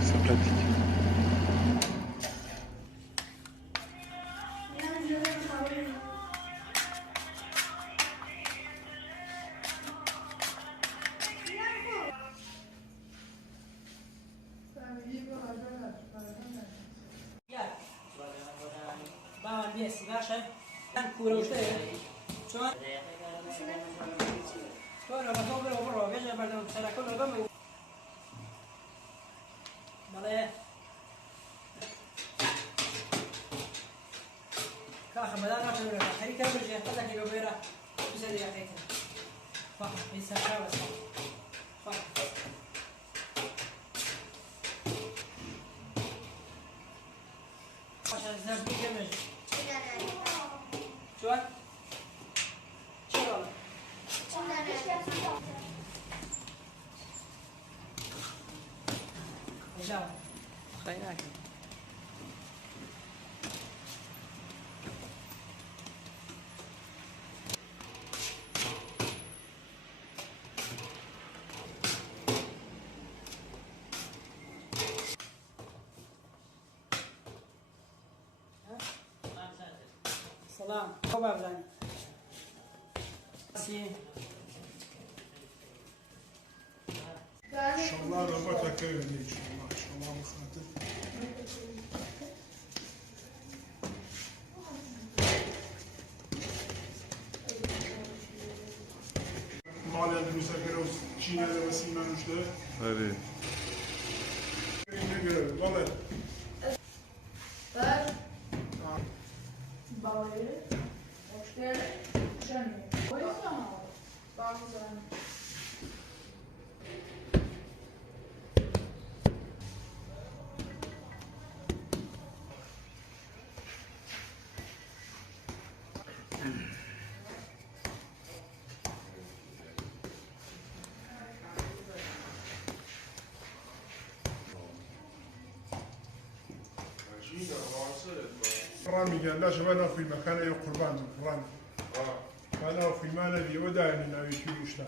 Sympathique. Yes, lascia. Ancora usted. Cioè. Ora ma come lo provo, che già non sarà quello come. Vale. Caja, ma dai, non c'è. Carica per già sta che lo vera. Cosa devi fare? Fa, pensa a fa. Faccia zambi che me. Cioè? C'era. Ciao. Stai anche. سلام خوب افزانی ان شاء الله ربطك كامل ان شاء الله مخاطر مالي عند المسافر وشينا وسيما وجده Allez. والله Bauer, Aufstelle, Schöne. Bauer. رامي قال لا شباب في المكان يا قربان رامي كان في المال الذي ودعني انه يجي يشتغل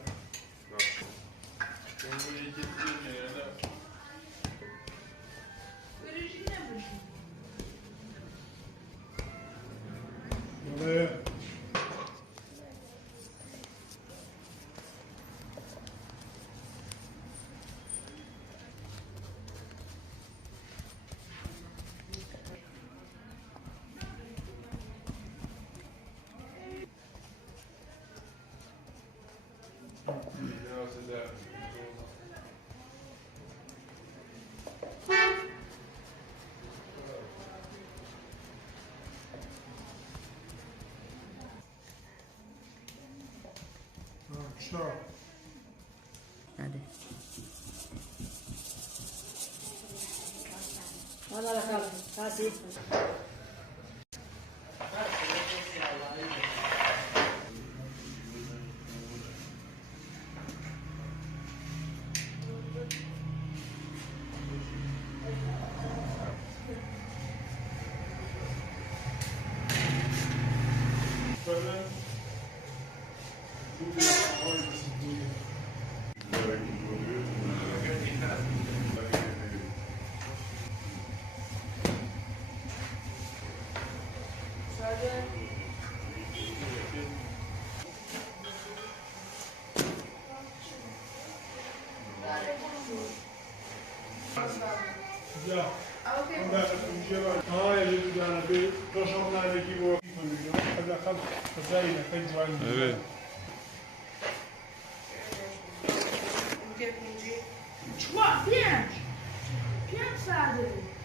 اشتغل هذه هذا لا خالد كاسي Ya. يجب أن تشرنا لكي وكيف اليوم هذا خلق فزاينة تنجو عن Evet. Pięć! Pięć sady!